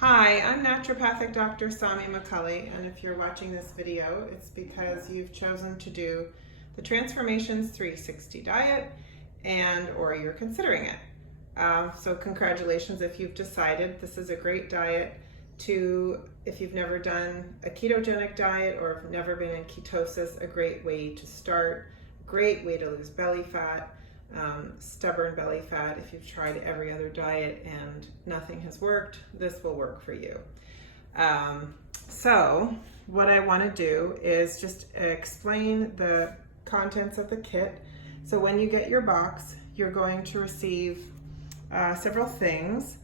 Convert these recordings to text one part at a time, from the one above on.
Hi, I'm naturopathic Dr. Sami McCulley, and if you're watching this video, it's because you've chosen to do the Transformations 360 Diet or you're considering it. So congratulations if you've decided. This is a great diet if you've never done a ketogenic diet or have never been in ketosis, a great way to start, great way to lose belly fat. Stubborn belly fat. If you've tried every other diet and nothing has worked, this will work for you. So what I want to do is just explain the contents of the kit. So when you get your box, you're going to receive several things.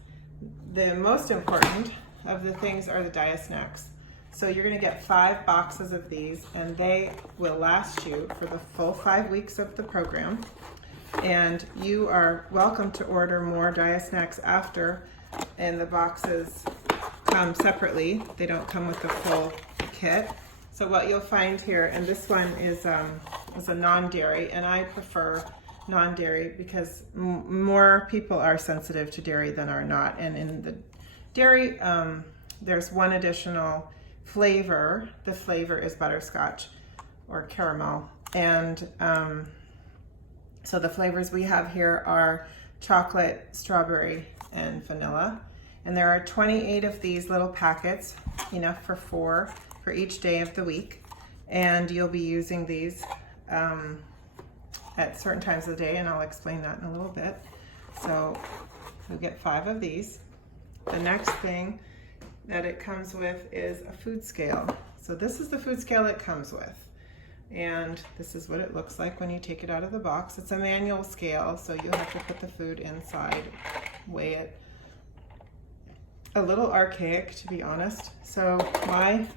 The most important of the things are the diet snacks. So you're going to get 5 boxes of these, and they will last you for the full 5 weeks of the program. And you are welcome to order more diet snacks after, and the boxes come separately. They don't come with the full kit. So what you'll find here, and this one is a non-dairy, and I prefer non-dairy because more people are sensitive to dairy than are not. And in the dairy, there's one additional flavor. The flavor is butterscotch or caramel, and so the flavors we have here are chocolate, strawberry, and vanilla. And there are 28 of these little packets, enough for 4 for each day of the week. And you'll be using these at certain times of the day, and I'll explain that in a little bit. So you'll get 5 of these. The next thing that it comes with is a food scale. So this is the food scale it comes with. And this is what it looks like when you take it out of the box. It's a manual scale, so you'll have to put the food inside, weigh it. A little archaic, to be honest. So my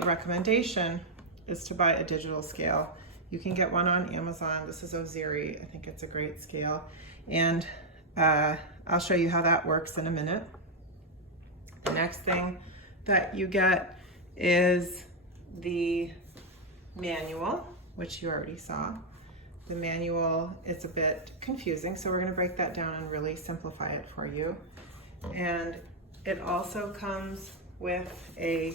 recommendation is to buy a digital scale. You can get one on Amazon. This is Oziri. I think it's a great scale. And I'll show you how that works in a minute. The next thing that you get is the manual, which you already saw. The manual is a bit confusing, so we're going to break that down and really simplify it for you. And it also comes with a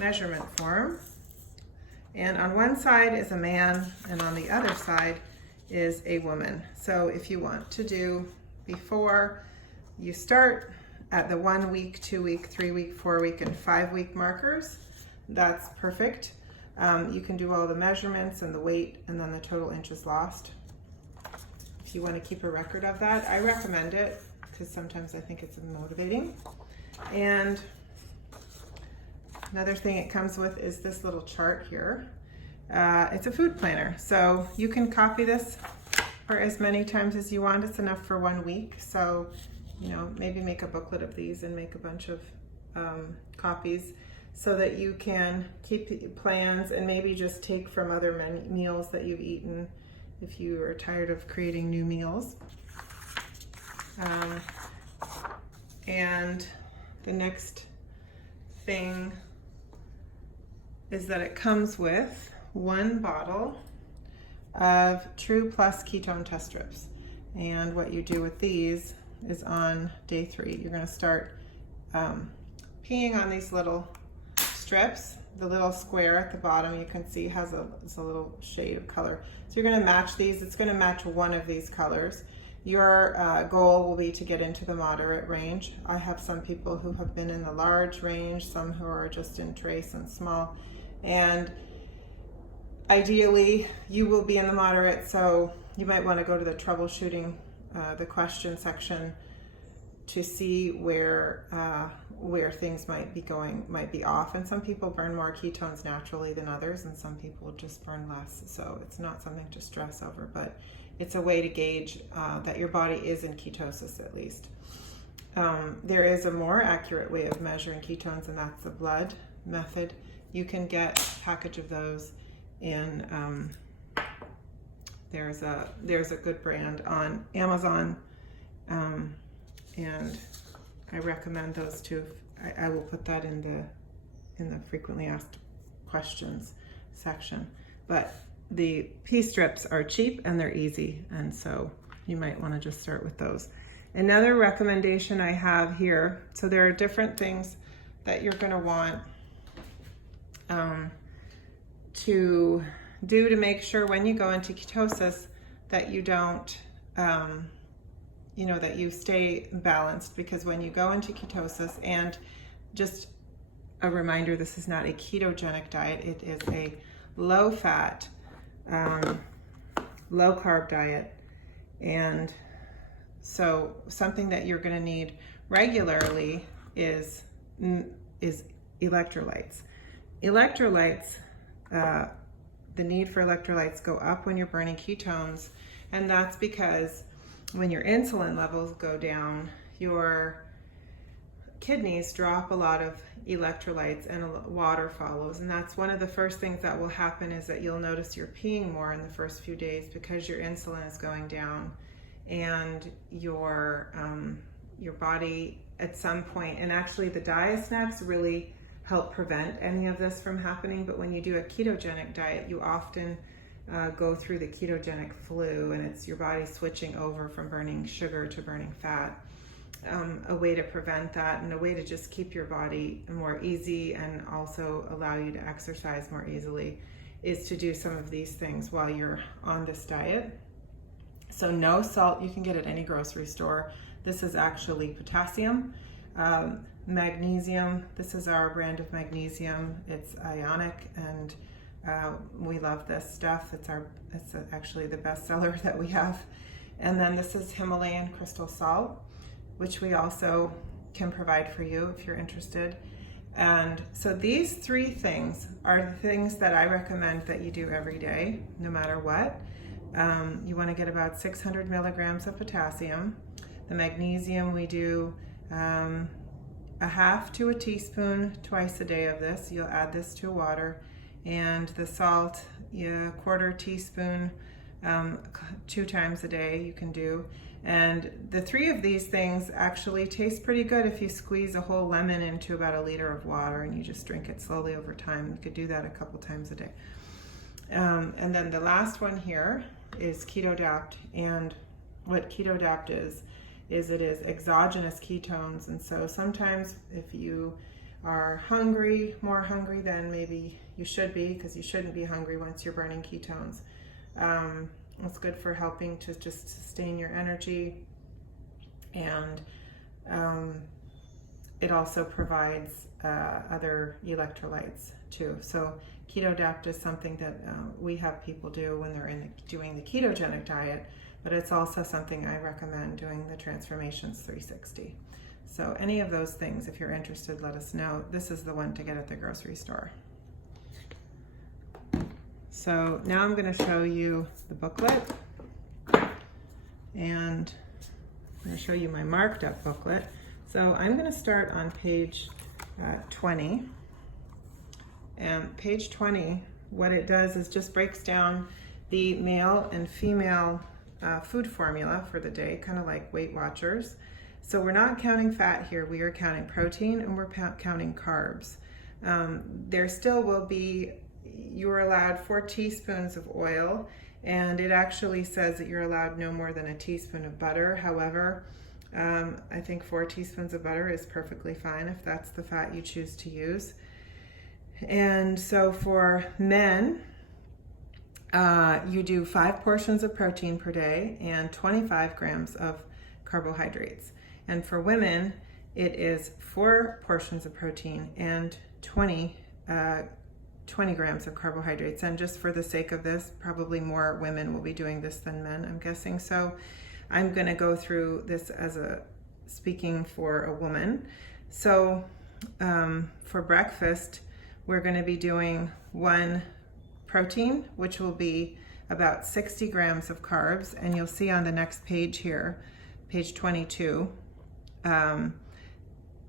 measurement form. And on one side is a man, and on the other side is a woman. So if you want to do, before you start at the 1 week, 2 week, 3 week, 4 week, and 5 week markers, that's perfect. You can do all the measurements and the weight and then the total inches lost. If you want to keep a record of that, I recommend it because sometimes I think it's motivating. And another thing it comes with is this little chart here. It's a food planner, so you can copy this for as many times as you want. It's enough for 1 week, so maybe make a booklet of these and make a bunch of copies, so that you can keep plans and maybe just take from other meals that you've eaten if you are tired of creating new meals. And the next thing is that it comes with 1 bottle of True Plus ketone test strips. And what you do with these is on day 3, you're going to start peeing on these little strips. The little square at the bottom you can see has a little shade of color. So you're going to match these. It's going to match one of these colors. Your goal will be to get into the moderate range. I have some people who have been in the large range, some who are just in trace and small. And ideally you will be in the moderate, so you might want to go to the troubleshooting, the question section, to see where things might be off. And some people burn more ketones naturally than others, and some people just burn less. So it's not something to stress over, but it's a way to gauge that your body is in ketosis at least. There is a more accurate way of measuring ketones, and that's the blood method. You can get a package of those in, there's a good brand on Amazon, and I recommend those too. I will put that in the frequently asked questions section. But the pea strips are cheap and they're easy, and so you might want to just start with those. Another recommendation I have here, so there are different things that you're going to want to do to make sure when you go into ketosis that you don't, that you stay balanced, because when you go into ketosis, and just a reminder, this is not a ketogenic diet, it is a low fat, low carb diet. And so something that you're going to need regularly is electrolytes. Electrolytes, the need for electrolytes go up when you're burning ketones, and that's because when your insulin levels go down, your kidneys drop a lot of electrolytes and water follows, and that's one of the first things that will happen, is that you'll notice you're peeing more in the first few days because your insulin is going down, and your body at some point, and actually the diet snacks really help prevent any of this from happening, but when you do a ketogenic diet, you often go through the ketogenic flu, and it's your body switching over from burning sugar to burning fat. A way to prevent that, and a way to just keep your body more easy and also allow you to exercise more easily, is to do some of these things while you're on this diet. So no salt, you can get at any grocery store. This is actually potassium. Magnesium, this is our brand of magnesium. It's ionic, and we love this stuff. It's actually the best seller that we have. And then this is Himalayan crystal salt, which we also can provide for you if you're interested. And so these three things are the things that I recommend that you do every day, no matter what. You want to get about 600 milligrams of potassium. The magnesium, we do a half to a teaspoon twice a day of this. You'll add this to water. And the salt, quarter teaspoon 2 times a day you can do. And the three of these things actually taste pretty good if you squeeze a whole lemon into about 1 liter of water and you just drink it slowly over time. You could do that a couple times a day. And then the last one here is KetoDapt. And what KetoDapt is it is exogenous ketones. And so sometimes if you are hungry, more hungry than maybe you should be, because you shouldn't be hungry once you're burning ketones, it's good for helping to just sustain your energy, and it also provides other electrolytes too. So KetoDapt is something that we have people do when they're doing the ketogenic diet, but it's also something I recommend doing the Transformations 360. So any of those things, if you're interested, let us know. This is the one to get at the grocery store. So now I'm going to show you the booklet, and I'm going to show you my marked up booklet. So I'm going to start on page 20. And page 20, what it does is just breaks down the male and female food formula for the day, kind of like Weight Watchers. So we're not counting fat here, we are counting protein, and we're counting carbs. There still will be, you're allowed 4 teaspoons of oil, and it actually says that you're allowed no more than a teaspoon of butter. However, I think 4 teaspoons of butter is perfectly fine if that's the fat you choose to use. And so for men, you do 5 portions of protein per day and 25 grams of carbohydrates. And for women, it is 4 portions of protein and 20 grams of carbohydrates. And just for the sake of this, probably more women will be doing this than men, I'm guessing. So I'm going to go through this as speaking for a woman. So for breakfast, we're going to be doing 1 protein, which will be about 60 grams of carbs. And you'll see on the next page here, page 22,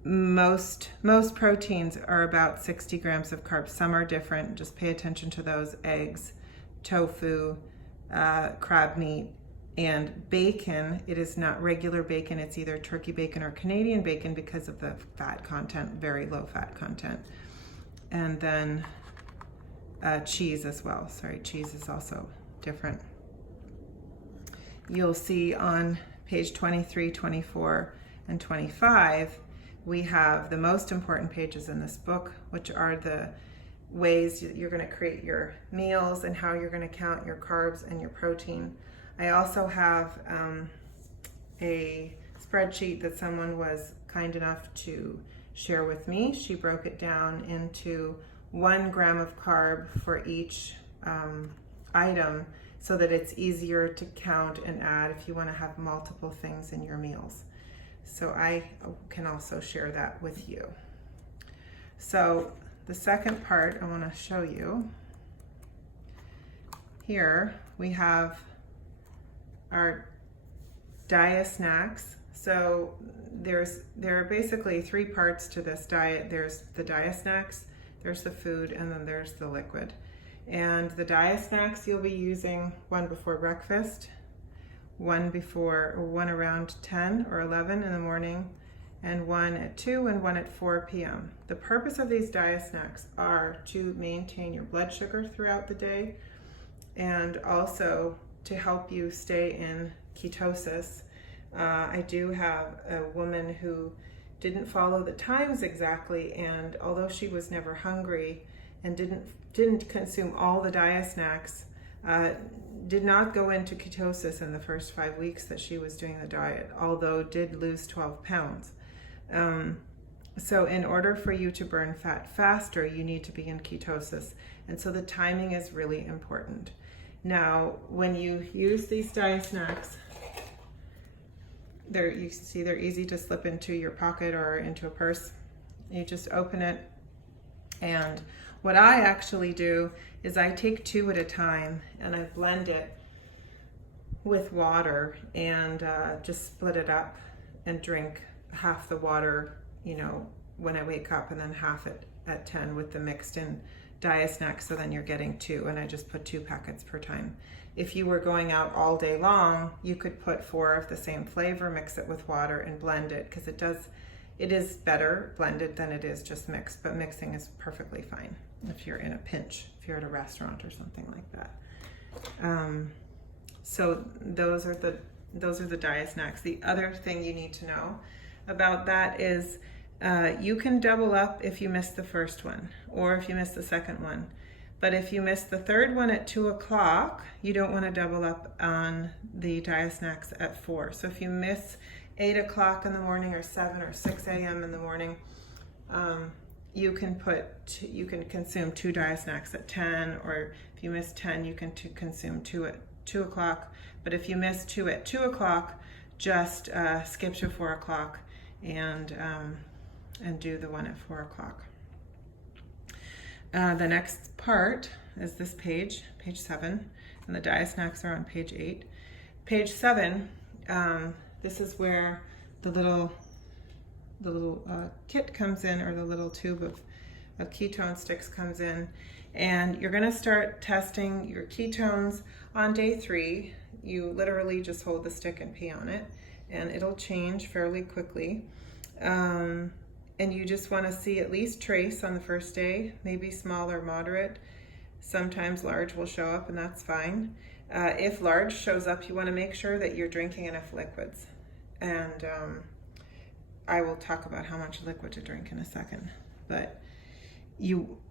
most proteins are about 60 grams of carbs. Some are different. Just pay attention to those. Eggs, tofu, crab meat, and bacon. It is not regular bacon. It's either turkey bacon or Canadian bacon because of the fat content, very low fat content. And then cheese as well. Sorry, cheese is also different. You'll see on page 23, 24, and 25, we have the most important pages in this book, which are the ways you're going to create your meals and how you're going to count your carbs and your protein. I also have a spreadsheet that someone was kind enough to share with me. She broke it down into 1 gram of carb for each item so that it's easier to count and add if you want to have multiple things in your meals. So I can also share that with you. So the second part I want to show you, here we have our diet snacks. So there are basically 3 parts to this diet. There's the diet snacks, there's the food, and then there's the liquid. And the diet snacks, you'll be using 1 before breakfast, 1 around 10 or 11 in the morning, and 1 at 2 and 1 at 4 p.m. The purpose of these diet snacks are to maintain your blood sugar throughout the day and also to help you stay in ketosis. I do have a woman who didn't follow the times exactly, and although she was never hungry and didn't consume all the diet snacks, did not go into ketosis in the first 5 weeks that she was doing the diet, although did lose 12 pounds. So in order for you to burn fat faster, you need to be in ketosis. And so the timing is really important. Now, when you use these diet snacks, you see they're easy to slip into your pocket or into a purse. You just open it, and what I actually do is I take 2 at a time and I blend it with water and just split it up and drink half the water, when I wake up, and then half it at 10 with the mixed in diet snacks. So then you're getting 2, and I just put 2 packets per time. If you were going out all day long, you could put 4 of the same flavor, mix it with water and blend it, because it is better blended than it is just mixed, but mixing is perfectly fine if you're in a pinch, if you're at a restaurant or something like that. So those are the diet snacks. The other thing you need to know about that is you can double up if you miss the first one or if you miss the second one. But if you miss the third one at 2 o'clock, you don't want to double up on the diet snacks at 4. So if you miss 8 o'clock in the morning or 7 or 6 a.m. in the morning, you can consume 2 diet snacks at 10, or if you miss 10, you can consume 2 at 2 o'clock. But if you miss 2 at 2 o'clock, just skip to 4 o'clock and do the one at 4 o'clock. The next part is this page 7, and the diet snacks are on page 8. Page 7, this is where the little kit comes in, or the little tube of ketone sticks comes in, and you're going to start testing your ketones on day 3. You literally just hold the stick and pee on it, and it'll change fairly quickly. And you just want to see at least trace on the first day, maybe small or moderate. Sometimes large will show up, and that's fine. If large shows up, you want to make sure that you're drinking enough liquids. And I will talk about how much liquid to drink in a second. But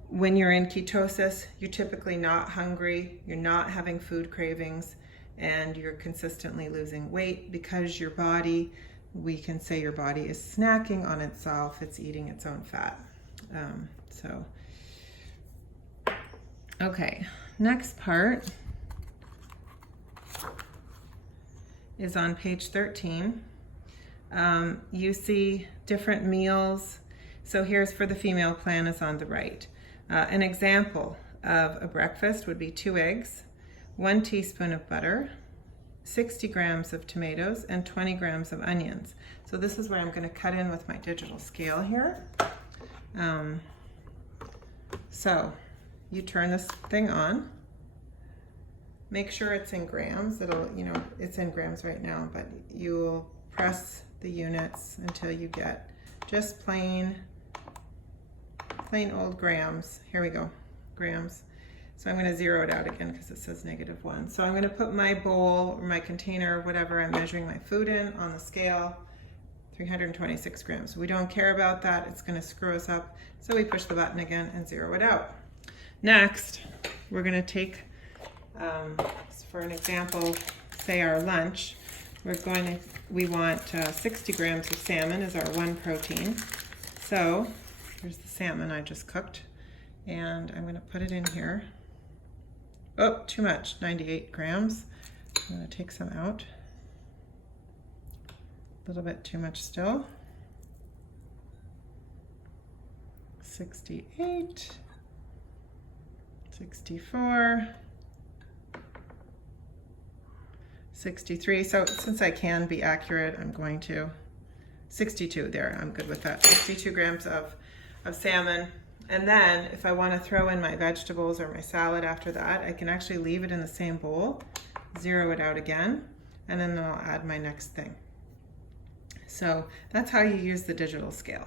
when you're in ketosis, you're typically not hungry, you're not having food cravings, and you're consistently losing weight because your body, we can say your body is snacking on itself, it's eating its own fat. Okay, next part is on page 13. You see different meals. So here's for the female plan is on the right. An example of a breakfast would be 2 eggs, 1 teaspoon of butter, 60 grams of tomatoes, and 20 grams of onions. So this is where I'm going to cut in with my digital scale here. So you turn this thing on. Make sure it's in grams. It's in grams right now, but you'll press the units until you get just plain old grams. Here we go, grams. So I'm going to zero it out again because it says -1. So I'm going to put my bowl or my container or whatever I'm measuring my food in on the scale, 326 grams. We don't care about that. It's going to screw us up. So we push the button again and zero it out. Next, we're going to take, for an example, say our lunch. We want 60 grams of salmon as our one protein. So here's the salmon I just cooked, and I'm going to put it in here. Oh, too much, 98 grams. I'm going to take some out. A little bit too much still. 68, 64, 63. So since I can be accurate, I'm going to 62 there. I'm good with that. 62 grams of salmon. And then if I want to throw in my vegetables or my salad after that, I can actually leave it in the same bowl, zero it out again, and then I'll add my next thing. So that's how you use the digital scale.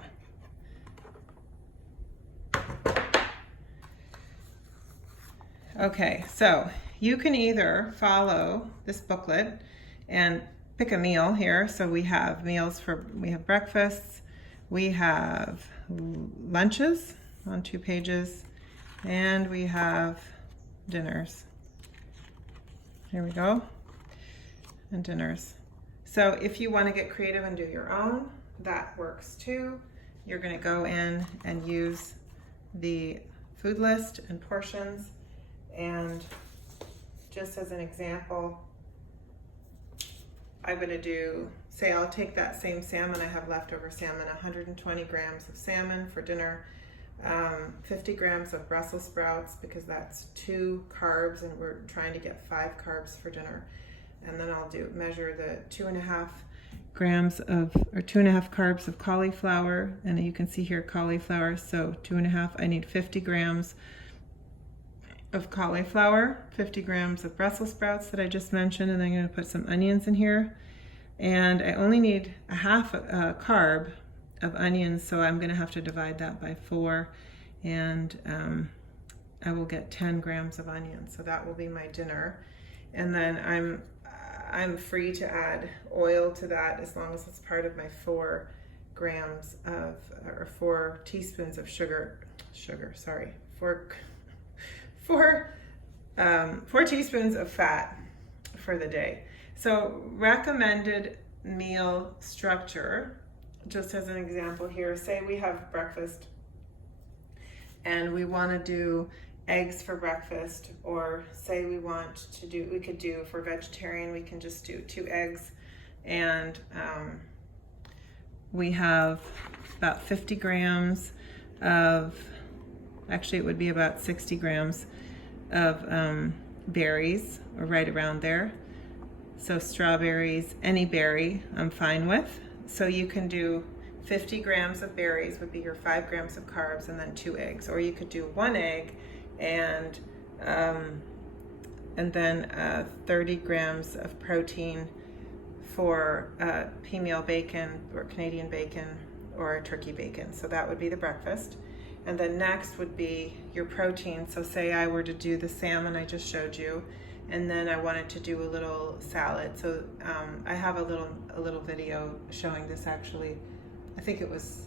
Okay, so you can either follow this booklet and pick a meal here. So we have we have breakfasts, we have lunches on 2 pages, and we have dinners. Here we go, and dinners. So if you want to get creative and do your own, that works too. You're going to go in and use the food list and portions. And just as an example, I'm going to do, say I'll take that same salmon, I have leftover salmon, 120 grams of salmon for dinner, 50 grams of Brussels sprouts because that's 2 carbs and we're trying to get 5 carbs for dinner. And then I'll measure the 2.5 grams or 2.5 carbs of cauliflower, and you can see here cauliflower, so 2.5, I need 50 grams of cauliflower, 50 grams of Brussels sprouts that I just mentioned, and then I'm going to put some onions in here. And I only need a half a carb of onions, so I'm going to have to divide that by 4, and I will get 10 grams of onions. So that will be my dinner. And then I'm free to add oil to that as long as it's part of my 4 grams of, or 4 teaspoons of sugar, sorry, 4 teaspoons of fat for the day. So recommended meal structure, just as an example here, say we have breakfast and we want to do eggs for breakfast, or say we could do for vegetarian, we can just do 2 eggs, and we have about 50 grams of, actually it would be about 60 grams of berries, or right around there. So strawberries, any berry I'm fine with. So you can do 50 grams of berries would be your 5 grams of carbs, and then 2 eggs, or you could do 1 egg and then 30 grams of protein for pea meal bacon or Canadian bacon or turkey bacon. So that would be the breakfast. And then next would be your protein. So say I were to do the salmon I just showed you, and then I wanted to do a little salad. So I have a little video showing this actually. I think it was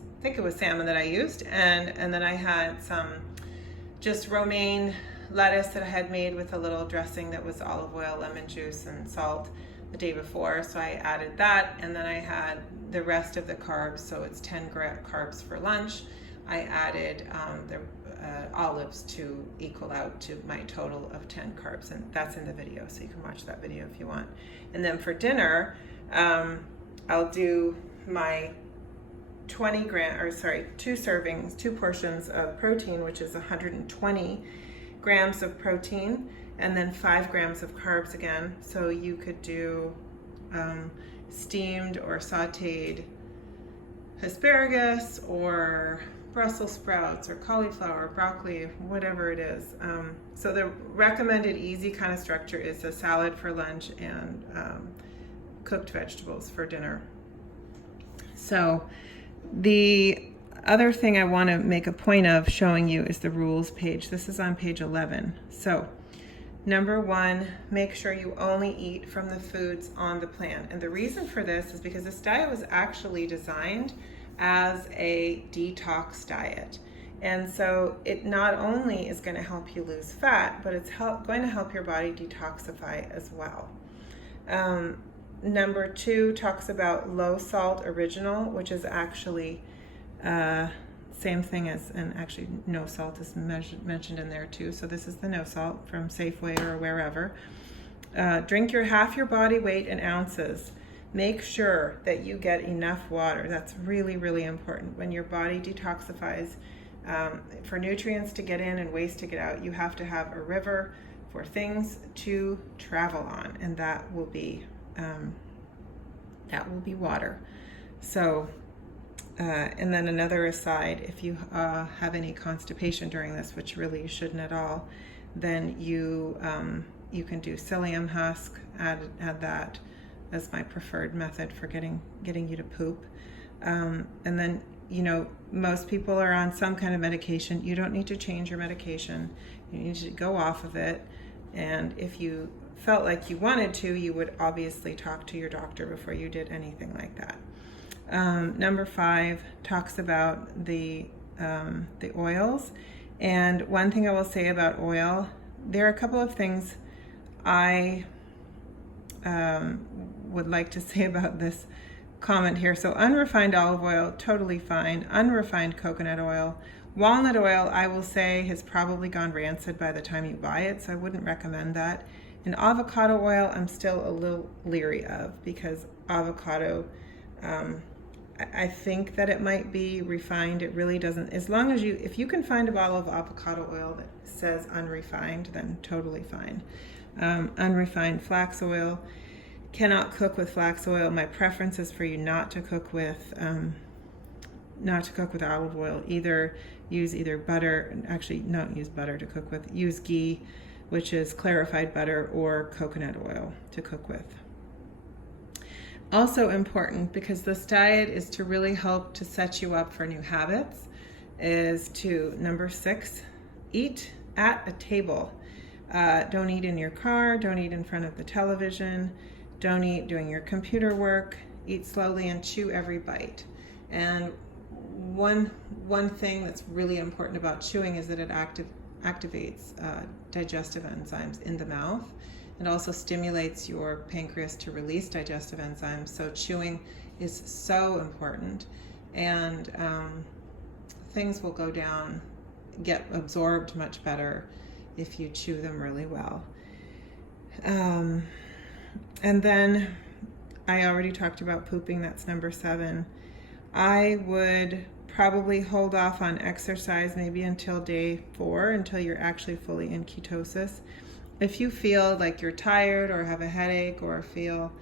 salmon that I used, and then I had some just romaine lettuce that I had made with a little dressing that was olive oil, lemon juice, and salt the day before. So I added that, and then I had the rest of the carbs, so it's 10 carbs for lunch. I added the olives to equal out to my total of 10 carbs, and that's in the video, so you can watch that video if you want. And then for dinner, I'll do my 2 servings, 2 portions of protein, which is 120 grams of protein, and then 5 grams of carbs again. So you could do steamed or sauteed asparagus, or Brussels sprouts, or cauliflower, broccoli, whatever it is. So the recommended easy kind of structure is a salad for lunch and cooked vegetables for dinner. So the other thing I want to make a point of showing you is the rules page. This is on page 11. So number 1, make sure you only eat from the foods on the plan. And the reason for this is because this diet was actually designed as a detox diet. And so it not only is going to help you lose fat, but it's going to help your body detoxify as well. Number 2 talks about low salt original, which is actually same thing as, and actually no salt is mentioned in there too. So this is the no salt from Safeway or wherever. Drink half your body weight in ounces. Make sure that you get enough water. That's really, really important. When your body detoxifies, for nutrients to get in and waste to get out, you have to have a river for things to travel on, and that will be water. So, and then another aside, if you have any constipation during this, which really you shouldn't at all, then you can do psyllium husk. Add that as my preferred method for getting you to poop. And then, you know, most people are on some kind of medication. You don't need to change your medication. You need to go off of it. And if you felt like you wanted to, you would obviously talk to your doctor before you did anything like that. Number 5 talks about the oils. And one thing I will say about oil, there are a couple of things I would like to say about this comment here. So unrefined olive oil, totally fine. Unrefined coconut oil. Walnut oil, I will say, has probably gone rancid by the time you buy it, so I wouldn't recommend that. And avocado oil, I'm still a little leery of, because avocado, I think that it might be refined. It really doesn't. As long as if you can find a bottle of avocado oil that says unrefined, then totally fine. Unrefined flax oil. Cannot cook with flax oil. My preference is for you not to cook with olive oil. Use butter. Actually, don't use butter to cook with. Use ghee, which is clarified butter, or coconut oil to cook with. Also important, because this diet is to really help to set you up for new habits, is to, number 6, eat at a table. Don't eat in your car. Don't eat in front of the television. Don't eat doing your computer work. Eat slowly and chew every bite. And one thing that's really important about chewing is that it activates digestive enzymes in the mouth. It also stimulates your pancreas to release digestive enzymes. So chewing is so important. And things will go down, get absorbed much better if you chew them really well. And then I already talked about pooping. That's number 7. I would probably hold off on exercise maybe until day 4, until you're actually fully in ketosis. If you feel like you're tired or have a headache or feel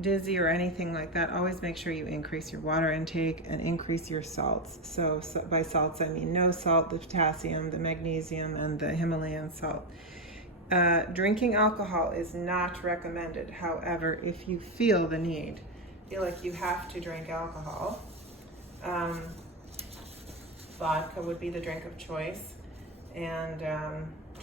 dizzy or anything like that, always make sure you increase your water intake and increase your salts. So by salts, I mean no salt, the potassium, the magnesium, and the Himalayan salt. Drinking alcohol is not recommended. However, if you feel the need, feel like you have to drink alcohol, vodka would be the drink of choice, and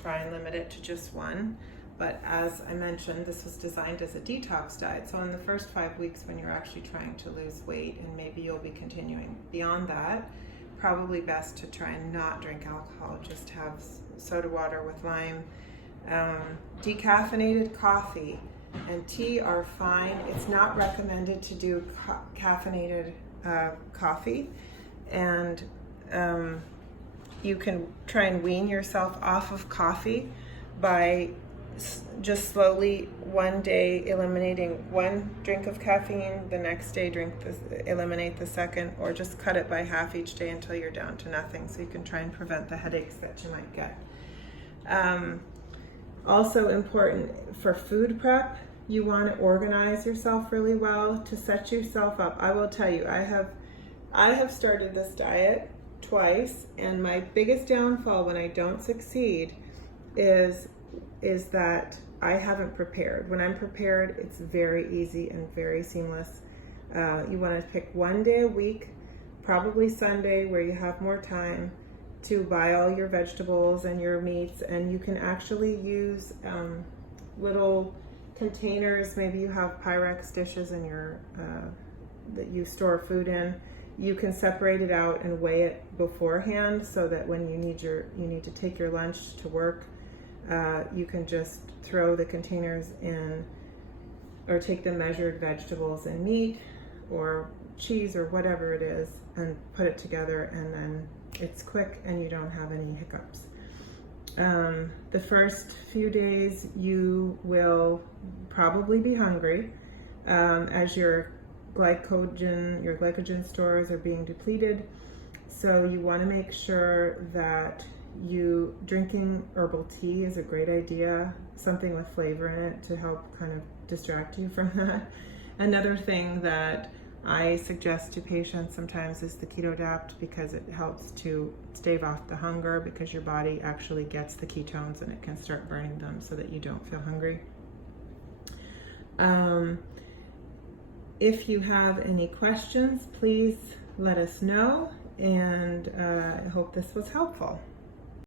try and limit it to just one. But as I mentioned, this was designed as a detox diet. So in the first 5 weeks, when you're actually trying to lose weight, and maybe you'll be continuing beyond that, probably best to try and not drink alcohol. Just have soda water with lime. Decaffeinated coffee and tea are fine. It's not recommended to do caffeinated coffee, and you can try and wean yourself off of coffee by just slowly one day eliminating one drink of caffeine, the next day eliminate the second, or just cut it by half each day until you're down to nothing, so you can try and prevent the headaches that you might get. Also important for food prep, you want to organize yourself really well to set yourself up. I will tell you, I have started this diet twice, and my biggest downfall when I don't succeed is that I haven't prepared. When I'm prepared, it's very easy and very seamless. You want to pick one day a week, probably Sunday where you have more time to buy all your vegetables and your meats, and you can actually use little containers. Maybe you have Pyrex dishes in your that you store food in. You can separate it out and weigh it beforehand, so that when you need to take your lunch to work, you can just throw the containers in, or take the measured vegetables and meat or cheese or whatever it is and put it together, and then it's quick and you don't have any hiccups. The first few days you will probably be hungry as your glycogen stores are being depleted. So you want to make sure that drinking herbal tea is a great idea, something with flavor in it to help kind of distract you from that. Another thing that I suggest to patients sometimes is the Keto Adapt, because it helps to stave off the hunger, because your body actually gets the ketones and it can start burning them so that you don't feel hungry. If you have any questions, please let us know, and I hope this was helpful.